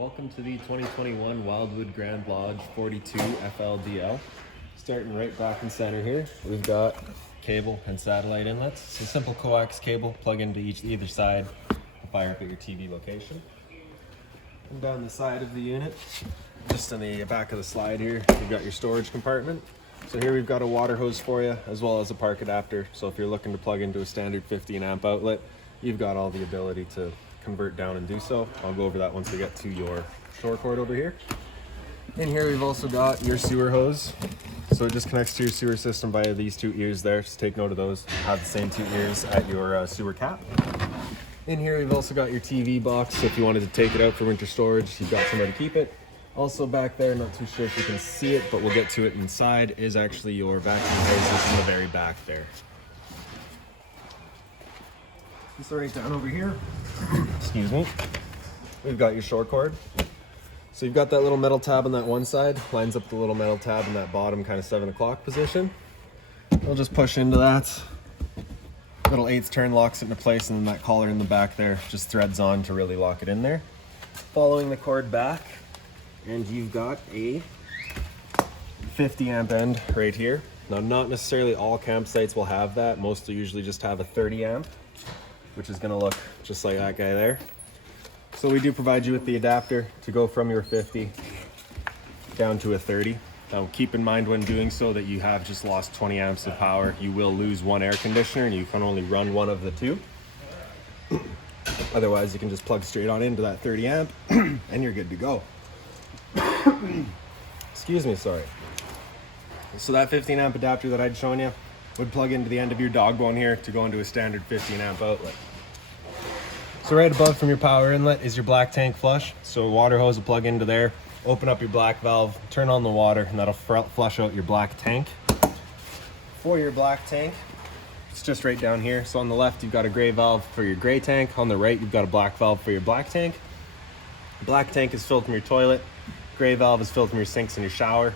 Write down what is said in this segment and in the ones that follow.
Welcome to the 2021 Wildwood Grand Lodge 42 FLDL. Starting right back in center here, we've got cable and satellite inlets. It's a simple coax cable, plug into either side, and fire up at your TV location. And down the side of the unit, just in the back of the slide here, you've got your storage compartment. So here we've got a water hose for you, as well as a park adapter. So if you're looking to plug into a standard 15 amp outlet, you've got all the ability to convert down and do so. I'll go over that once we get to your shore cord over here. In here we've also got your sewer hose. So it just connects to your sewer system via these two ears there. Just take note of those. Have the same two ears at your sewer cap. In here we've also got your TV box, so if you wanted to take it out for winter storage, you've got somewhere to keep it. Also back there, not too sure if you can see it, but we'll get to it inside, is actually your vacuum hoses in the very back there. So right down over here, excuse me, we've got your shore cord. So you've got that little metal tab on that one side, lines up the little metal tab in that bottom kind of 7 o'clock position. We'll just push into that. Little 8th turn locks it into place, and then that collar in the back there just threads on to really lock it in there. Following the cord back, and you've got a 50 amp end right here. Now, not necessarily all campsites will have that. Most will usually just have a 30 amp, which is gonna look just like that guy there. So we do provide you with the adapter to go from your 50 down to a 30. Now keep in mind when doing so that you have just lost 20 amps of power. You will lose one air conditioner and you can only run one of the two. Otherwise you can just plug straight on into that 30 amp and you're good to go. Excuse me, sorry. So that 15 amp adapter that I'd shown you would plug into the end of your dog bone here to go into a standard 15 amp outlet. So right above from your power inlet is your black tank flush. So a water hose will plug into there, open up your black valve, turn on the water, and that'll flush out your black tank. For your black tank, it's just right down here. So on the left, you've got a gray valve for your gray tank. On the right, you've got a black valve for your black tank. Black tank is filled from your toilet. Gray valve is filled from your sinks and your shower.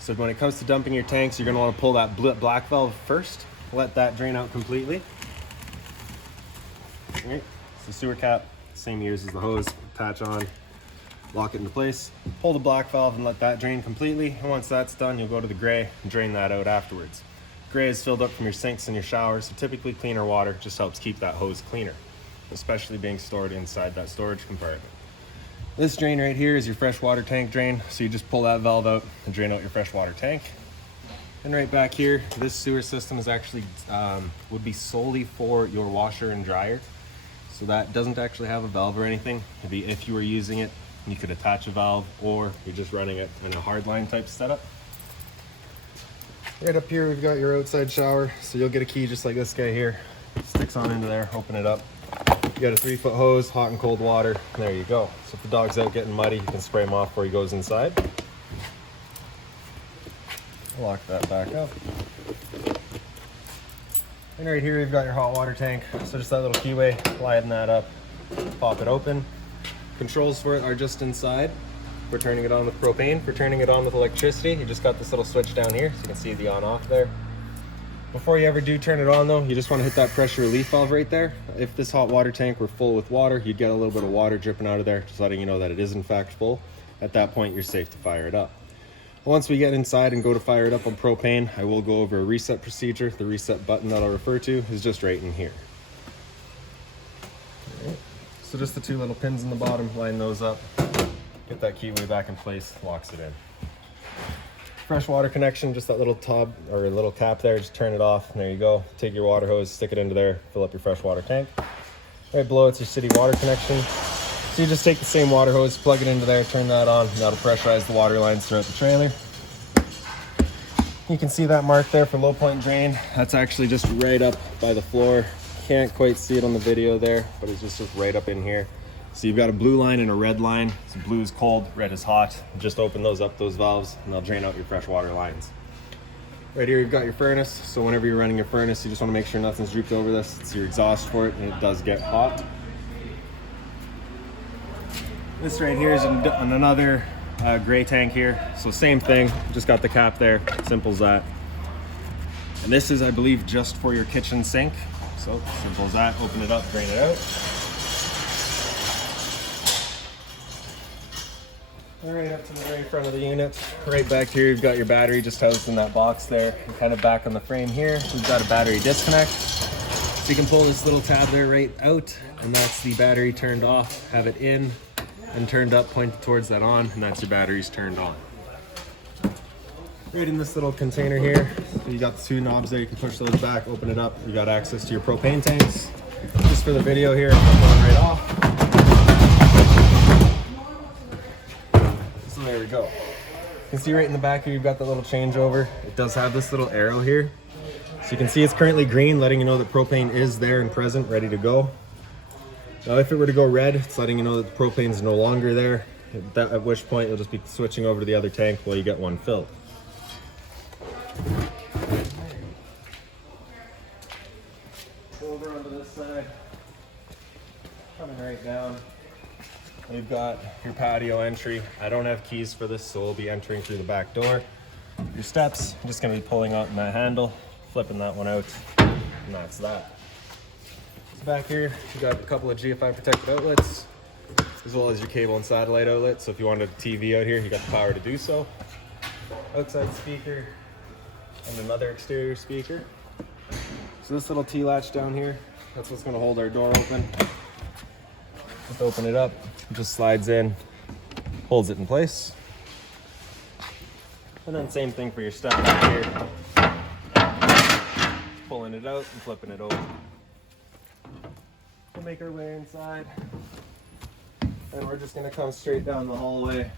So when it comes to dumping your tanks, you're gonna wanna pull that black valve first, let that drain out completely. All right, it's the sewer cap, same ears as the hose, attach on, lock it into place, pull the black valve and let that drain completely. And once that's done, you'll go to the gray and drain that out afterwards. Gray is filled up from your sinks and your showers, so typically cleaner water just helps keep that hose cleaner, especially being stored inside that storage compartment. This drain right here is your freshwater tank drain, so you just pull that valve out and drain out your freshwater tank. And right back here, this sewer system is actually would be solely for your washer and dryer. So that doesn't actually have a valve or anything. It'd be if you were using it, you could attach a valve, or you're just running it in a hardline type setup. Right up here, we've got your outside shower. So you'll get a key just like this guy here. Sticks on into there, open it up. You got a 3-foot hose, hot and cold water, and there you go. So if the dog's out getting muddy, you can spray him off before he goes inside. Lock that back up. And right here, we've got your hot water tank. So just that little keyway, lighten that up, pop it open. Controls for it are just inside. We're turning it on with propane. For turning it on with electricity, you just got this little switch down here, so you can see the on-off there. Before you ever do turn it on though, you just want to hit that pressure relief valve right there. If this hot water tank were full with water, you'd get a little bit of water dripping out of there, just letting you know that it is in fact full. At that point, you're safe to fire it up. Once we get inside and go to fire it up on propane, I will go over a reset procedure. The reset button that I'll refer to is just right in here. All right. So just the 2 little pins in the bottom, line those up, get that keyway back in place, locks it in. Freshwater connection, just that little tub or little cap there, just turn it off, and there you go. Take your water hose, stick it into there, fill up your freshwater tank. Right below it's your city water connection. So you just take the same water hose, plug it into there, turn that on, and that'll pressurize the water lines throughout the trailer. You can see that mark there for low point drain. That's actually just right up by the floor. Can't quite see it on the video there, but it's just right up in here. So you've got a blue line and a red line. So blue is cold, red is hot. Just open those valves, and they'll drain out your freshwater lines. Right here, you've got your furnace. So whenever you're running your furnace, you just want to make sure nothing's drooped over this. It's your exhaust for it, and it does get hot. This right here is another gray tank here. So same thing, just got the cap there, simple as that. And this is, I believe, just for your kitchen sink. So simple as that, open it up, drain it out. All right, up to the very front of the unit. Right back here, you've got your battery just housed in that box there. And kind of back on the frame here, we've got a battery disconnect. So you can pull this little tab there right out, and that's the battery turned off. Have it in and turned up, pointed towards that on, and that's your batteries turned on. Right in this little container here, you got the two knobs there. You can push those back, open it up. You got access to your propane tanks. Just for the video here, I'm going right off. So there we go. You can see right in the back here, you've got the little changeover. It does have this little arrow here. So you can see it's currently green, letting you know that propane is there and present, ready to go. Now if it were to go red, it's letting you know that the propane is no longer there, at which point you'll just be switching over to the other tank while you get one filled. Over onto this side, coming right down. We've got your patio entry. I don't have keys for this, so we'll be entering through the back door. Your steps, I'm just going to be pulling out that handle, flipping that one out, and that's that. So back here, you've got a couple of GFI protected outlets, as well as your cable and satellite outlet. So if you wanted a TV out here, you got the power to do so. Outside speaker, and another exterior speaker. So this little T-latch down here, that's what's going to hold our door open. Just open it up, it just slides in, holds it in place. And then same thing for your step back here. Pulling it out and flipping it over. We'll make our way inside. And we're just going to come straight down the hallway.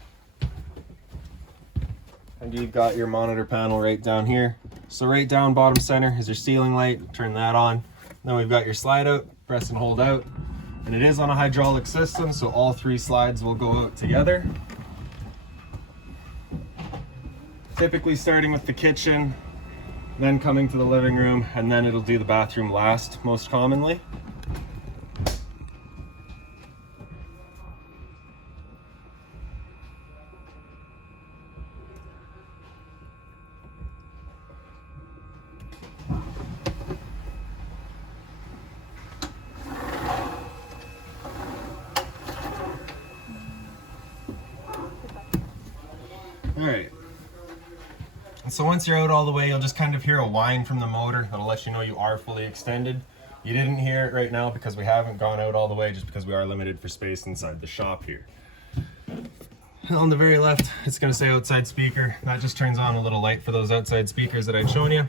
And you've got your monitor panel right down here. So right down bottom center is your ceiling light. Turn that on. Then we've got your slide out, press and hold out. And it is on a hydraulic system, so all three slides will go out together. Typically starting with the kitchen, then coming to the living room, and then it'll do the bathroom last, most commonly. All right. So once you're out all the way, you'll just kind of hear a whine from the motor that'll let you know you are fully extended. You didn't hear it right now because we haven't gone out all the way, just because we are limited for space inside the shop here. On the very left, it's going to say outside speaker. That just turns on a little light for those outside speakers that I'd shown you.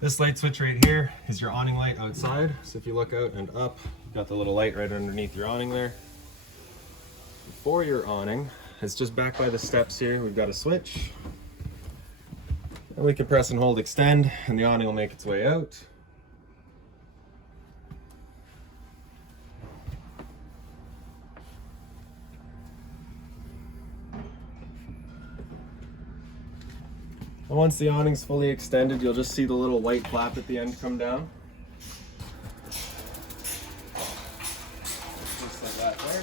This light switch right here is your awning light outside. So if you look out and up, you've got the little light right underneath your awning there. For your awning, it's just back by the steps here. We've got a switch. And we can press and hold extend, and the awning will make its way out. And once the awning's fully extended, you'll just see the little white flap at the end come down. Just like that there.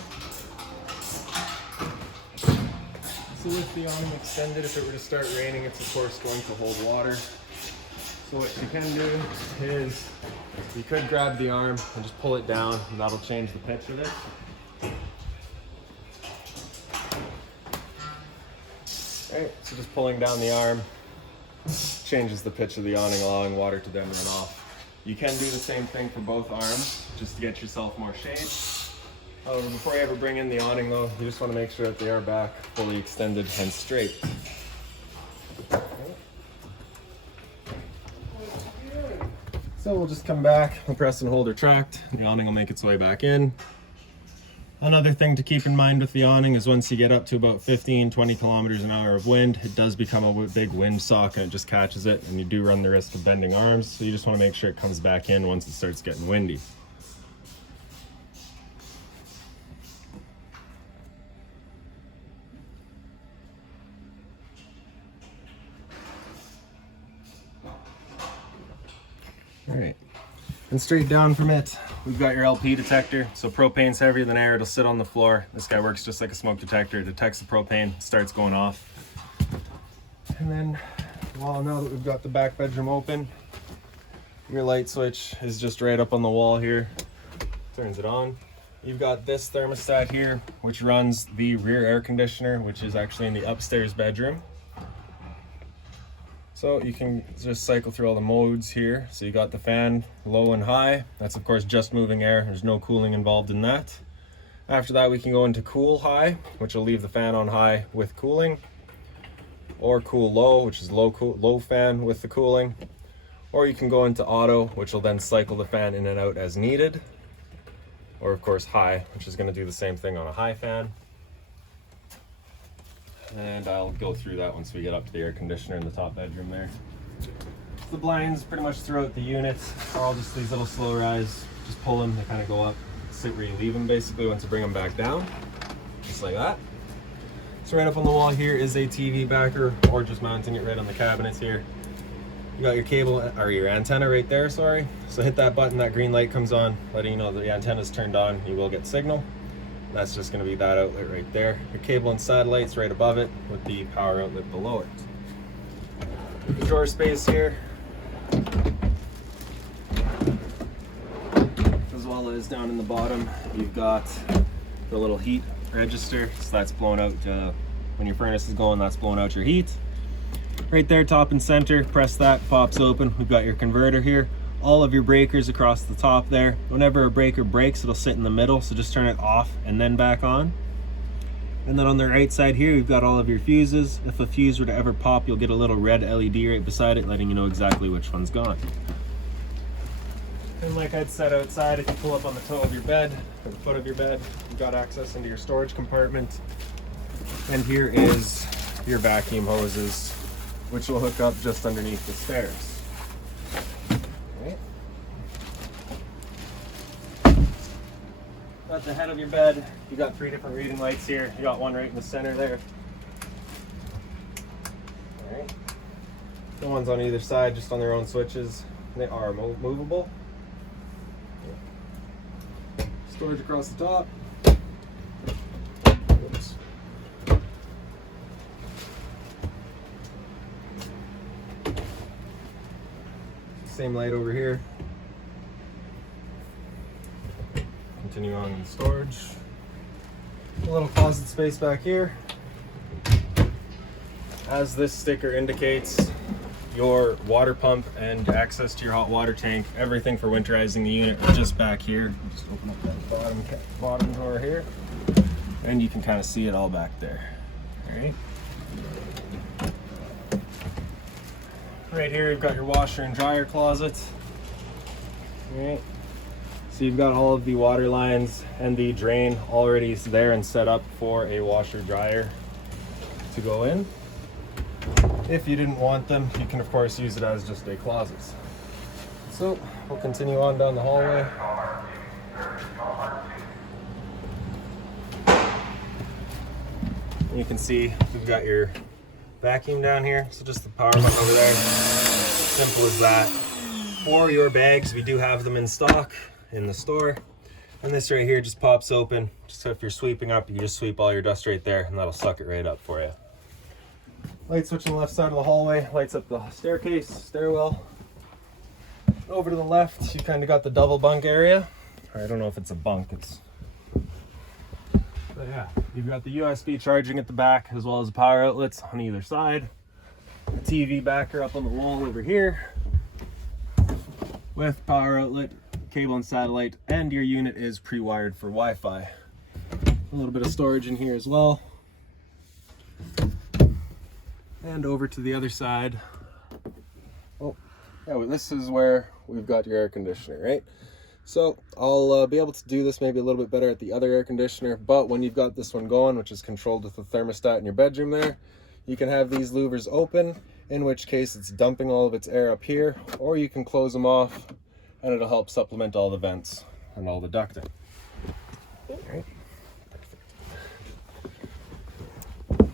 So with the awning extended, if it were to start raining, it's of course going to hold water. So what you can do is, you could grab the arm and just pull it down, and that'll change the pitch of it. Alright, so just pulling down the arm changes the pitch of the awning, allowing water to then run off. You can do the same thing for both arms, just to get yourself more shade. However, before you ever bring in the awning though, you just want to make sure that they are back fully extended and straight. So we'll just come back and press and hold or retract. The awning will make its way back in. Another thing to keep in mind with the awning is once you get up to about 15-20 kilometers an hour of wind, it does become a big wind sock and it just catches it, and you do run the risk of bending arms. So you just want to make sure it comes back in once it starts getting windy. All right, and straight down from it, we've got your LP detector. So propane's heavier than air, it'll sit on the floor. This guy works just like a smoke detector. It detects the propane, starts going off. And then, well, now that we've got the back bedroom open, your light switch is just right up on the wall here. Turns it on. You've got this thermostat here, which runs the rear air conditioner, which is actually in the upstairs bedroom. So you can just cycle through all the modes here. So you got the fan low and high. That's of course just moving air. There's no cooling involved in that. After that, we can go into cool high, which will leave the fan on high with cooling, or cool low, which is low fan with the cooling. Or you can go into auto, which will then cycle the fan in and out as needed. Or of course high, which is going to do the same thing on a high fan. And I'll go through that once we get up to the air conditioner in the top bedroom there. The blinds pretty much throughout the unit are all just these little slow rise. Just pull them, they kind of go up, sit where you leave them basically once you bring them back down. Just like that. So right up on the wall here is a TV backer, or just mounting it right on the cabinets here. You got your cable, or your antenna right there, sorry. So hit that button, that green light comes on, letting you know that the antenna is turned on, you will get signal. That's just going to be that outlet right there. Your cable and satellite's right above it with the power outlet below it. The drawer space here, as well as down in the bottom, you've got the little heat register. So that's blowing out, when your furnace is going, that's blowing out your heat. Right there, top and center, press that, pops open. We've got your converter here. All of your breakers across the top there. Whenever a breaker breaks, it'll sit in the middle, so just turn it off and then back on. And then on the right side here, you've got all of your fuses. If a fuse were to ever pop, you'll get a little red LED right beside it, letting you know exactly which one's gone. And like I'd said outside, if you pull up on the toe of your bed, or the foot of your bed, you've got access into your storage compartment. And here is your vacuum hoses, which will hook up just underneath the stairs. At the head of your bed, you got 3 different reading lights here. You got one right in the center there. All right. The ones on either side, just on their own switches. They are movable. Storage across the top. Oops. Same light over here. Continue on in storage. A little closet space back here. As this sticker indicates, your water pump and access to your hot water tank, everything for winterizing the unit are just back here. Just open up that bottom drawer here, and you can kind of see it all back there. All right. Right here, you've got your washer and dryer closet. All right. So you've got all of the water lines and the drain already there and set up for a washer dryer to go in. If you didn't want them, you can of course use it as just a closet. So we'll continue on down the hallway. And you can see we've got your vacuum down here. So just the power button over there. Simple as that. For your bags, we do have them in stock in the store, and this right here just pops open. Just so if you're sweeping up, you just sweep all your dust right there, and that'll suck it right up for you. Light switch on the left side of the hallway lights up the staircase, stairwell. Over to the left, you kind of got the double bunk area. I don't know if it's a bunk, but yeah, you've got the USB charging at the back, as well as the power outlets on either side. A TV backer up on the wall over here with power outlet, cable and satellite, and your unit is pre-wired for Wi-Fi. A little bit of storage in here as well. And over to the other side. Oh, yeah, well, this is where we've got your air conditioner, right? So I'll be able to do this maybe a little bit better at the other air conditioner, but when you've got this one going, which is controlled with the thermostat in your bedroom there, you can have these louvers open, in which case it's dumping all of its air up here, or you can close them off and it'll help supplement all the vents and all the ducting. Right.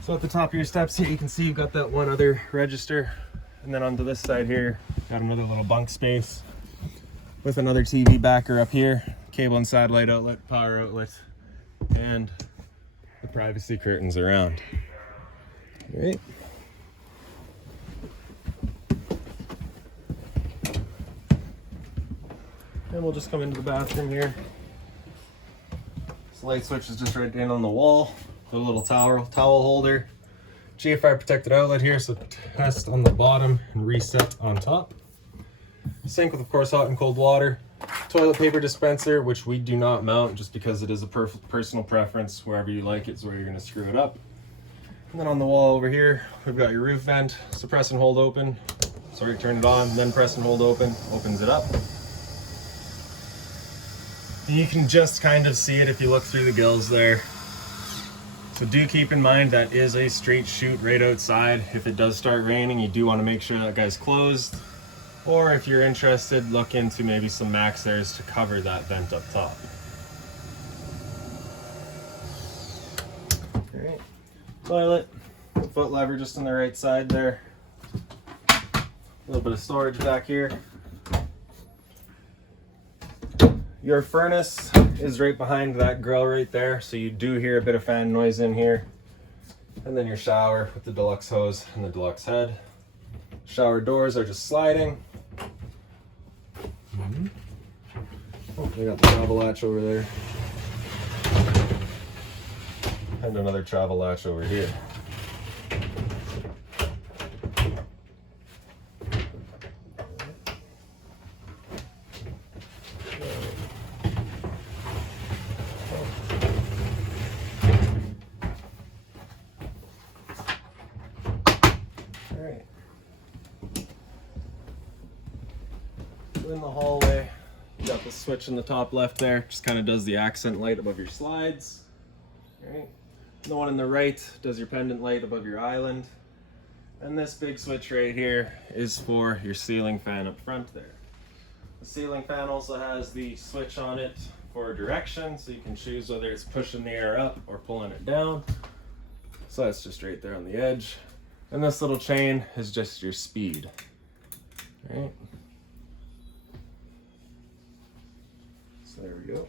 So at the top of your steps here, you can see you've got that one other register, and then onto this side here, got another little bunk space with another TV backer up here, cable and satellite outlet, power outlet, and the privacy curtains around. All right. And we'll just come into the bathroom here. The light switch is just right in on the wall. The little towel holder. GFI protected outlet here, so test on the bottom and reset on top. Sink with, of course, hot and cold water. Toilet paper dispenser, which we do not mount just because it is a personal preference. Wherever you like it is where you're going to screw it up. And then on the wall over here, we've got your roof vent. So press and hold open. Sorry, turn it on, then press and hold open. Opens it up. And you can just kind of see it if you look through the gills there. So do keep in mind that is a straight chute right outside. If it does start raining, you do want to make sure that guy's closed. Or if you're interested, look into maybe some MaxAirs to cover that vent up top. Alright, toilet, foot lever just on the right side there. A little bit of storage back here. Your furnace is right behind that grill right there, so you do hear a bit of fan noise in here. And then your shower with the deluxe hose and the deluxe head. Shower doors are just sliding. Oh, we got the travel latch over there. And another travel latch over here. In the hallway, you got the switch in the top left there, just kind of does the accent light above your slides. All right. The one on the right does your pendant light above your island. And this big switch right here is for your ceiling fan up front there. The ceiling fan also has the switch on it for direction, so you can choose whether it's pushing the air up or pulling it down. So that's just right there on the edge. And this little chain is just your speed. All right. So there we go.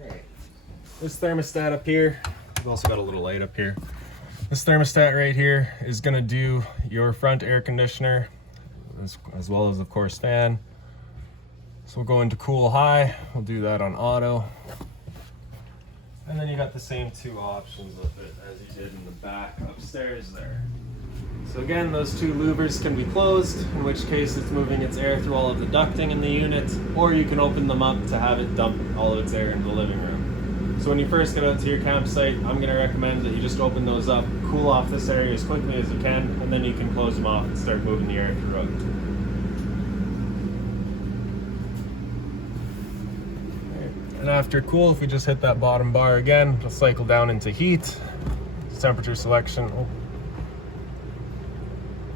Alright. This thermostat up here, we've also got a little light up here. This thermostat right here is going to do your front air conditioner as well as, of course, fan. So we'll go into cool high. We'll do that on auto. And then you got the same two options with it as you did in the back upstairs there. So again, those two louvers can be closed, in which case it's moving its air through all of the ducting in the unit, or you can open them up to have it dump all of its air into the living room. So when you first get out to your campsite, I'm going to recommend that you just open those up, cool off this area as quickly as you can, and then you can close them off and start moving the air throughout. And after cool, if we just hit that bottom bar again, it'll cycle down into heat, temperature selection.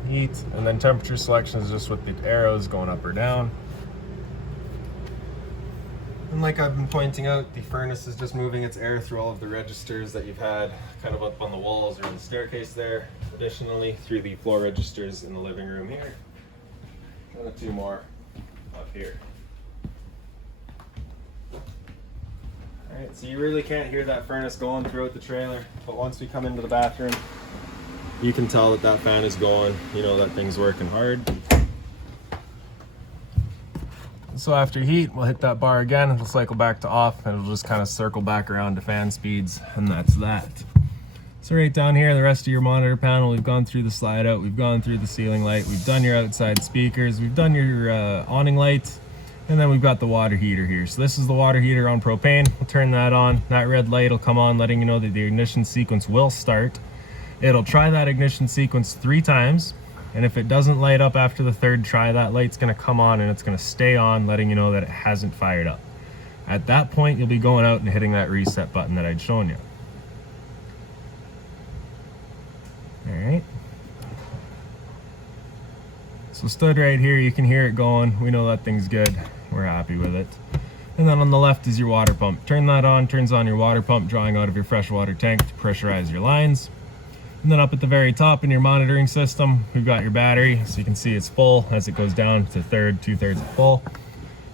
Heat, and then temperature selection is just with the arrows going up or down. And like I've been pointing out, the furnace is just moving its air through all of the registers that you've had kind of up on the walls or in the staircase there. Additionally, through the floor registers in the living room here. And the two more up here. Alright, so you really can't hear that furnace going throughout the trailer, but once we come into the bathroom, you can tell that that fan is going, you know that thing's working hard. So after heat, we'll hit that bar again, it'll cycle back to off, and it'll just kind of circle back around to fan speeds, and that's that. So right down here, the rest of your monitor panel, we've gone through the slide out, we've gone through the ceiling light, we've done your outside speakers, we've done your awning light, and then we've got the water heater here. So this is the water heater on propane. We'll turn that on. That red light will come on, letting you know that the ignition sequence will start. It'll try that ignition sequence 3 times, and if it doesn't light up after the 3rd try, that light's going to come on and it's going to stay on, letting you know that it hasn't fired up. At that point, you'll be going out and hitting that reset button that I'd shown you. Alright. So stood right here, you can hear it going. We know that thing's good. We're happy with it. And then on the left is your water pump. Turn that on, turns on your water pump, drawing out of your freshwater tank to pressurize your lines. And then up at the very top in your monitoring system, we've got your battery, so you can see it's full as it goes down to 1/3, 2/3 full.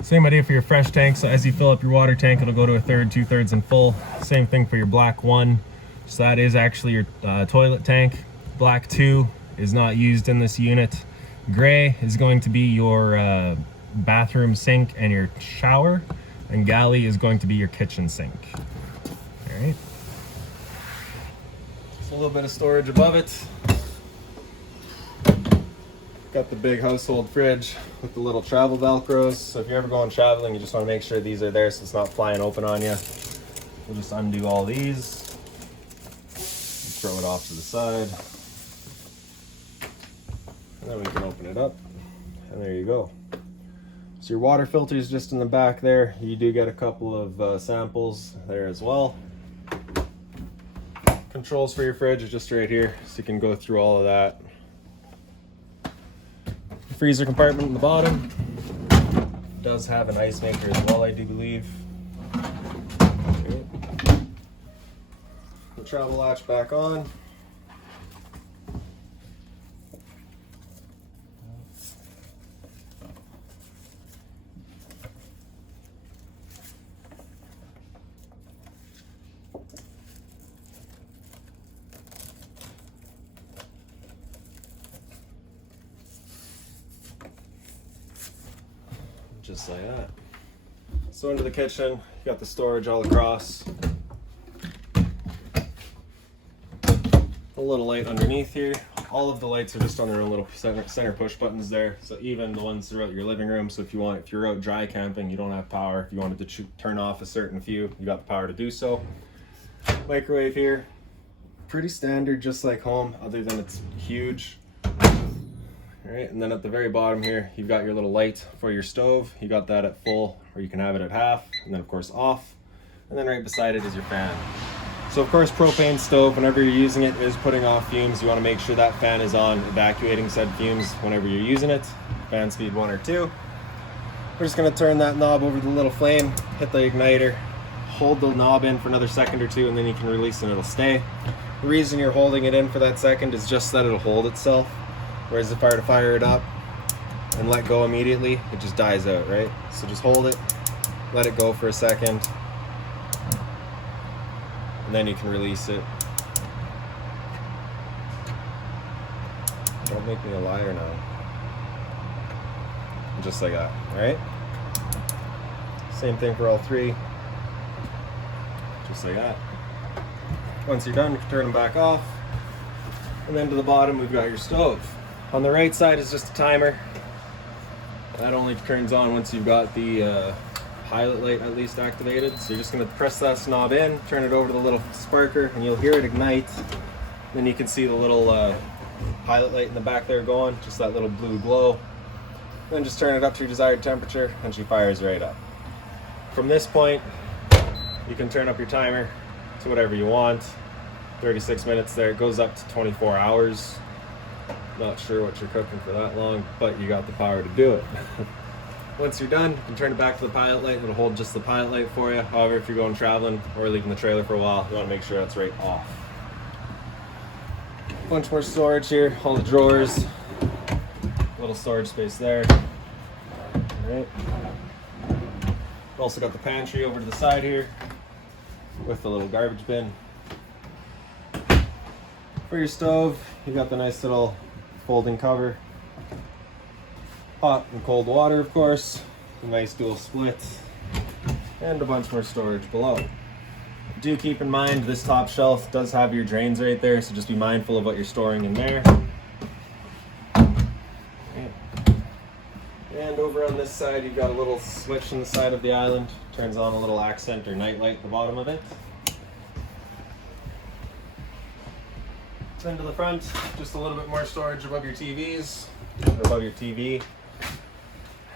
Same idea for your fresh tank, so as you fill up your water tank, it'll go to 1/3, 2/3 and full. Same thing for your black 1. So that is actually your toilet tank. Black 2 is not used in this unit. Gray is going to be your bathroom sink and your shower, and galley is going to be your kitchen sink. All right. Just a little bit of storage above it. Got the big household fridge with the little travel velcros. So if you're ever going traveling, you just want to make sure these are there so it's not flying open on you. We'll just undo all these. Throw it off to the side. And then we can open it up. And there you go. So your water filter is just in the back there. You do get a couple of samples there as well. Controls for your fridge are just right here, so you can go through all of that. Freezer compartment in the bottom does have an ice maker as well, I do believe. Okay. The travel latch back on. Just like that. So into the kitchen, you got the storage all across. A little light underneath here. All of the lights are just on their own little center push buttons there. So even the ones throughout your living room. So if you're out dry camping, you don't have power. If you wanted to turn off a certain few, you got the power to do so. Microwave here, pretty standard, just like home, other than it's huge. All right, and then at the very bottom here, you've got your little light for your stove. You got that at full, or you can have it at half, and then of course off. And then right beside it is your fan. So of course, propane stove, whenever you're using it, is putting off fumes. You want to make sure that fan is on, evacuating said fumes whenever you're using it. Fan speed 1 or 2. We're just gonna turn that knob over the little flame, hit the igniter, hold the knob in for another second or two, and then you can release and it'll stay. The reason you're holding it in for that second is just that it'll hold itself. Whereas if I were to fire it up and let go immediately, it just dies out, right? So just hold it, let it go for a second, and then you can release it. Don't make me a liar now. Just like that, all right? Same thing for all three. Just like that. Once you're done, you can turn them back off. And then to the bottom, we've got your stove. On the right side is just a timer. That only turns on once you've got the pilot light at least activated. So you're just gonna press that knob in, turn it over to the little sparker, and you'll hear it ignite. Then you can see the little pilot light in the back there going, just that little blue glow. Then just turn it up to your desired temperature, and she fires right up. From this point, you can turn up your timer to whatever you want. 36 minutes there, it goes up to 24 hours. Not sure what you're cooking for that long, but you got the power to do it. Once you're done, you can turn it back to the pilot light. It'll hold just the pilot light for you. However, if you're going traveling or leaving the trailer for a while, you want to make sure that's right off. Bunch more storage here, all the drawers, little storage space there. All right. Also got the pantry over to the side here with the little garbage bin. For your stove, you got the nice little folding cover. Hot and cold water, of course. A nice dual split. And a bunch more storage below. Do keep in mind this top shelf does have your drains right there, so just be mindful of what you're storing in there. And over on this side, you've got a little switch on the side of the island. Turns on a little accent or night light at the bottom of it. Then to the front, just a little bit more storage above your TVs, or above your TV.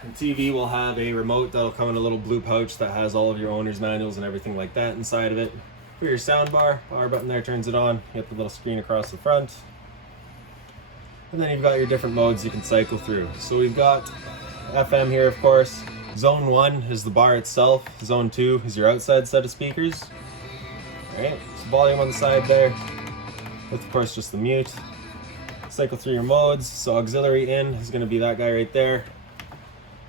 And TV will have a remote that'll come in a little blue pouch that has all of your owner's manuals and everything like that inside of it. For your sound bar, power button there turns it on. You have the little screen across the front. And then you've got your different modes you can cycle through. So we've got FM here, of course. Zone 1 is the bar itself. Zone 2 is your outside set of speakers. All right, so volume on the side there. With of course just the mute. Cycle through your modes. So auxiliary in is going to be that guy right there.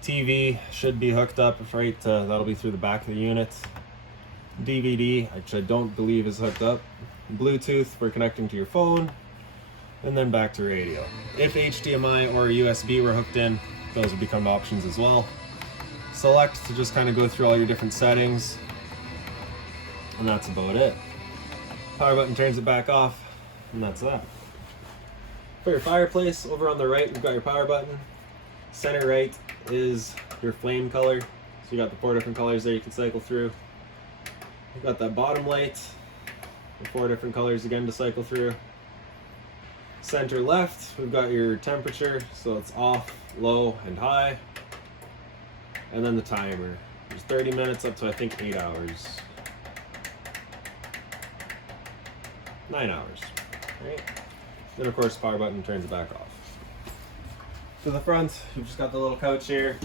TV should be hooked up right, that'll be through the back of the unit. DVD, which I don't believe is hooked up. Bluetooth for connecting to your phone. And then back to radio. If HDMI or USB were hooked in, those will become options as well. Select to just kind of go through all your different settings, and that's about it. Power button turns it back off, and that's that. For your fireplace, over on the right, we've got your power button. Center right is your flame color. So you got the 4 different colors there you can cycle through. You've got that bottom light, the 4 different colors again to cycle through. Center left, we've got your temperature, so it's off, low, and high. And then the timer. There's 30 minutes up to I think 8 hours. 9 hours, right? Then of course the power button turns it back off. To the front, you've just got the little couch here,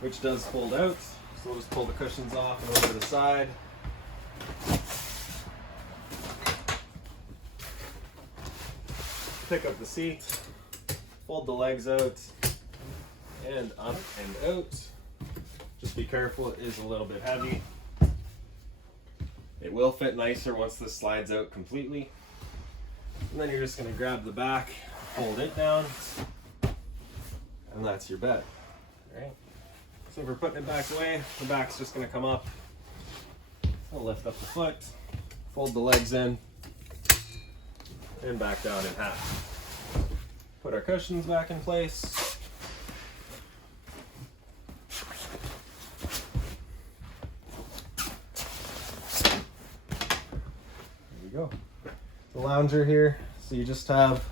which does fold out. So we'll just pull the cushions off and over to the side. Pick up the seat, fold the legs out, and up and out. Just be careful, it is a little bit heavy. It will fit nicer once this slides out completely. And then you're just going to grab the back, fold it down, and that's your bed. All right. So if we're putting it back away, the back's just going to come up. I'll lift up the foot, fold the legs in, and back down in half. Put our cushions back in place. There we go. The lounger here, so you just have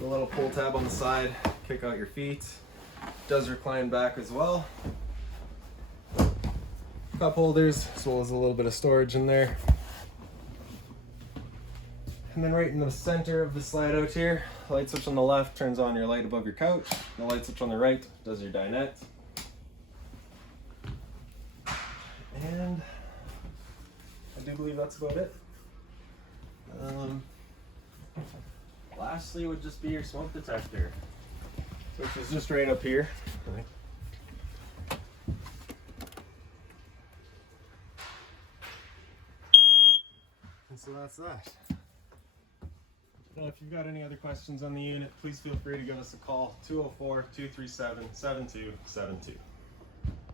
the little pull tab on the side, kick out your feet. Does recline back as well. Cup holders, as well as a little bit of storage in there. And then right in the center of the slide out here, the light switch on the left turns on your light above your couch. The light switch on the right does your dinette. And I do believe that's about it. Lastly would just be your smoke detector, which is just right up here. And so that's that. Now, if you've got any other questions on the unit, please feel free to give us a call, 204-237-7272.